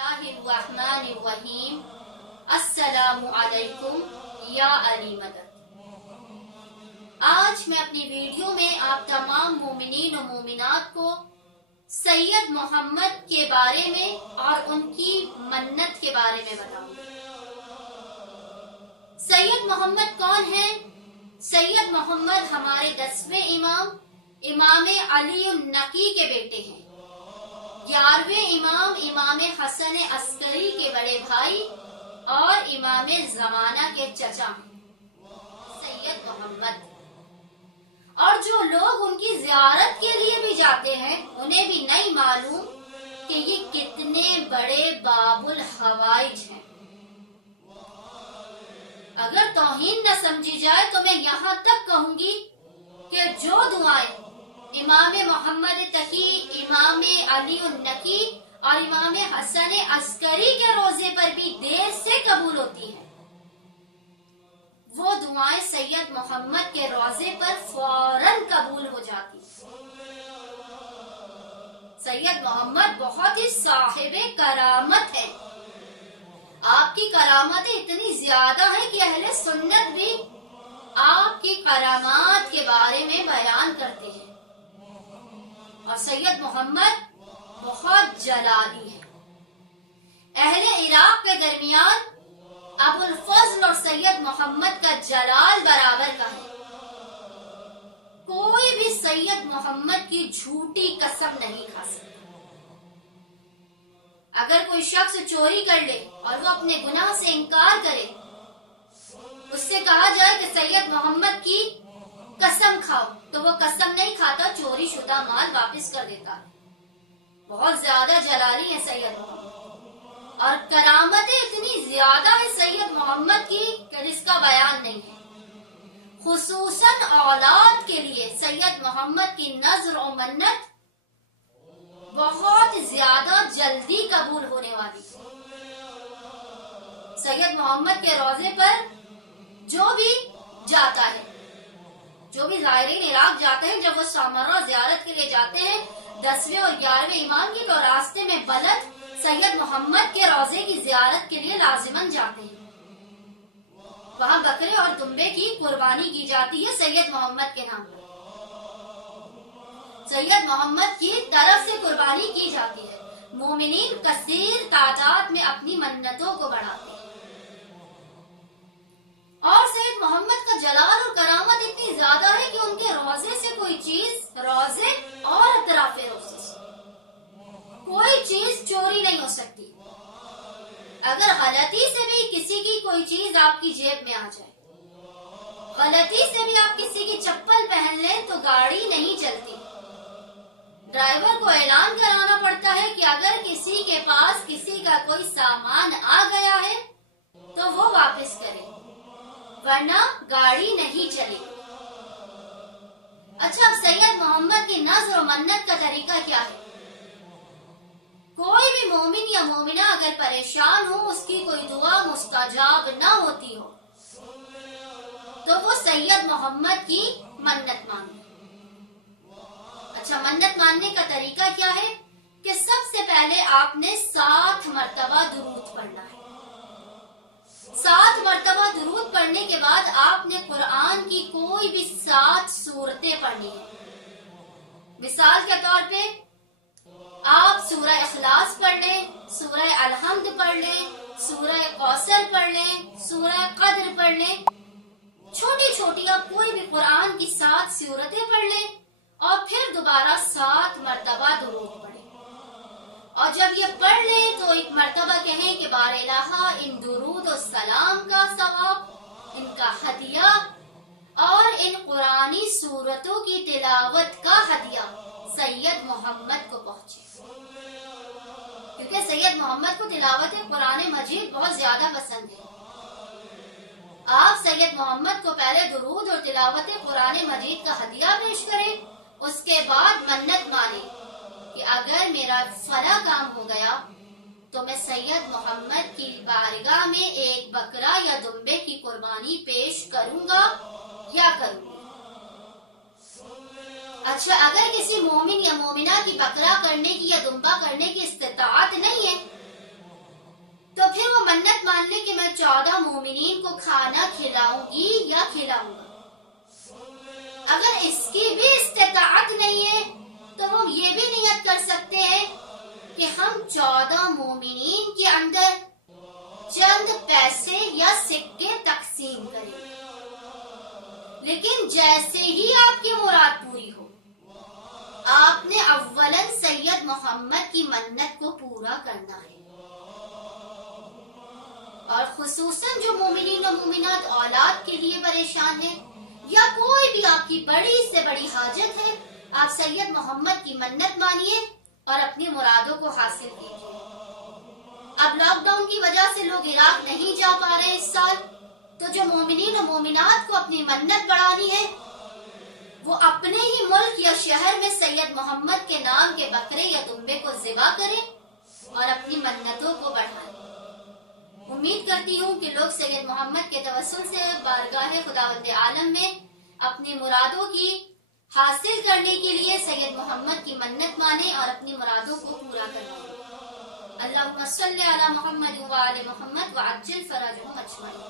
बिस्मिल्लाहिर्रहमानिर्रहीम। अस्सलामु अलैकुम या अली मदद। आज मैं अपनी वीडियो में आप तमाम मोमिनीन और मोमिनात को सैयद मोहम्मद के बारे में और उनकी मन्नत के बारे में बताऊंगी। सैयद मोहम्मद कौन है? सैयद मोहम्मद हमारे 10वें इमाम इमाम अली नकी के बेटे हैं। 11वें इमाम इमाम हसन अस्करी के बड़े भाई और इमाम जमाना के चचा सैयद मोहम्मद। और जो लोग उनकी जियारत के लिए भी जाते हैं उन्हें भी नहीं मालूम कि ये कितने बड़े बाबुल हवाइज हैं। अगर तौहीन न समझी जाए तो मैं यहाँ तक कहूंगी कि जो दुआएं इमाम मोहम्मद तकी, इमाम अली नकी और इमाम हसन अस्करी के रोजे पर भी देर से कबूल होती हैं, वो दुआएं सैयद मोहम्मद के रोजे पर फौरन कबूल हो जाती। सैयद मोहम्मद बहुत ही साहिबे करामत है। आपकी करामतें इतनी ज्यादा हैं कि अहले सुन्नत भी आपकी करामात के बारे में बयान करते हैं। और सैयद मोहम्मद बहुत जलाली है। अहले इराक के दरमियान अबुल फजल और सैयद मोहम्मद का जलाल बराबर का है। कोई भी सैयद मोहम्मद की झूठी कसम नहीं खा सकता। अगर कोई शख्स चोरी कर ले और वो अपने गुनाह से इनकार करे, उससे कहा जाए कि सैयद मोहम्मद की कसम खाओ, तो वो कसम नहीं खाता, चोरी शुदा माल वापस कर देता है। बहुत ज्यादा जलाली है सैयद मोहम्मद। और करामतें इतनी ज्यादा है सैयद मोहम्मद की कि जिसका बयान नहीं है। खुसूसन औलाद के लिए सैयद मोहम्मद की नज़्र और मन्नत बहुत ज्यादा जल्दी कबूल होने वाली है। सैयद मोहम्मद के रोजे पर जो भी जाता है, जो भी ज़ायरीन इराक जाते हैं, जब वो सामरा ज़ियारत के लिए जाते हैं 10वें और 11वें इमाम की, तो रास्ते में बलद सैयद मोहम्मद के रोजे की ज़ियारत के लिए लाजिमन जाते हैं। वहाँ बकरे और दुम्बे की कुर्बानी की जाती है सैयद मोहम्मद के नाम पर। सैयद मोहम्मद की तरफ से कुर्बानी की जाती है। मोमिनीन कसीर तादाद में अपनी मन्नतों को बढ़ाते हैं। और सैयद मोहम्मद का जलाल और करामत इतनी ज्यादा है कि उनके रोजे से कोई चीज, रोजे और अतराफे रोजे से कोई चीज चोरी नहीं हो सकती। अगर गलती से भी किसी की कोई चीज आपकी जेब में आ जाए, गलती से भी आप किसी की चप्पल पहन लें, तो गाड़ी नहीं चलती। ड्राइवर को ऐलान कराना पड़ता है कि अगर किसी के पास किसी का कोई सामान आ गया है तो वो वापस करे, वरना गाड़ी नहीं चलेगी। अच्छा, अब सैयद मोहम्मद की नज़्र और मन्नत का तरीका क्या है? कोई भी मोमिन या मोमिना अगर परेशान हो, उसकी कोई दुआ मुस्तजाब न होती हो, तो वो सैयद मोहम्मद की मन्नत मांगे। अच्छा, मन्नत मानने का तरीका क्या है कि सबसे पहले आपने 7 मरतबा दुरूद पढ़ना है। 7 मरतबा दुरूद पढ़ने के बाद आपने कुरान की कोई भी 7 सूरतें पढ़नी है। मिसाल के तौर पे आप सूरह इखलास पढ़ लें, सूरह अलहम्द पढ़ लें, सूरह कौसर पढ़ लें, सूरह कद्र पढ़ लें। छोटी छोटी आप कोई भी कुरान की 7 सूरतें पढ़ लें और फिर दोबारा 7 मरतबा दुरूद पढ़ें। और जब ये पढ़ लें तो एक मरतबा कहें कि बारिलाहा इन दुरूद और सलाम का सवाब, इनका हदिया और इन कुरानी सूरतों की तिलावत का हदिया सैयद मोहम्मद को पहुंचे। क्योंकि सैयद मोहम्मद को तिलावत कुरान मजीद बहुत ज्यादा पसंद है। आप सैयद मोहम्मद को पहले दुरूद और तिलावत कुरान मजीद का हदिया पेश करें, उसके बाद मन्नत माने कि अगर मेरा फला काम हो गया तो मैं सैयद मोहम्मद की बारगाह में एक बकरा या दुम्बे की कुर्बानी पेश करूंगा या करूंगी। अच्छा, अगर किसी मोमिन या मोमिना की बकरा करने की या दुम्बा करने की इस्तिताअत नहीं है, میں 14 مومنین کو کھانا کھلاؤں گی یا کھلاؤں گا. اگر اس کی بھی استطاعت نہیں ہے تو وہ یہ بھی نیت کر سکتے ہیں کہ ہم 14 مومنین کے اندر چند پیسے یا سکے تقسیم کریں. لیکن جیسے ہی آپ کی مراد پوری ہو، آپ نے اولن سید محمد کی منت کو پورا کرنا ہے. اور خصوصاً جو مومنین و مومنات اولاد کے لیے پریشان ہیں یا کوئی بھی آپ کی بڑی سے بڑی حاجت ہے، آپ سید محمد کی منت مانیے اور اپنی مرادوں کو حاصل کیجیے. اب لاک ڈاؤن کی وجہ سے لوگ عراق نہیں جا پا رہے اس سال، تو جو مومنین و مومنات کو اپنی منت بڑھانی ہے وہ اپنے ہی ملک یا شہر میں سید محمد کے نام کے بکرے یا دمبے کو ذبح کریں اور اپنی منتوں کو بڑھائیں. امید کرتی ہوں کہ لوگ سید محمد کے توسل سے بارگاہ خداوند عالم میں اپنی مرادوں کی حاصل کرنے کے لیے سید محمد کی منت مانیں اور اپنی مرادوں کو پورا کریں. اللہم صلی علی محمد و آل محمد وعجل فرجهم اجمعین.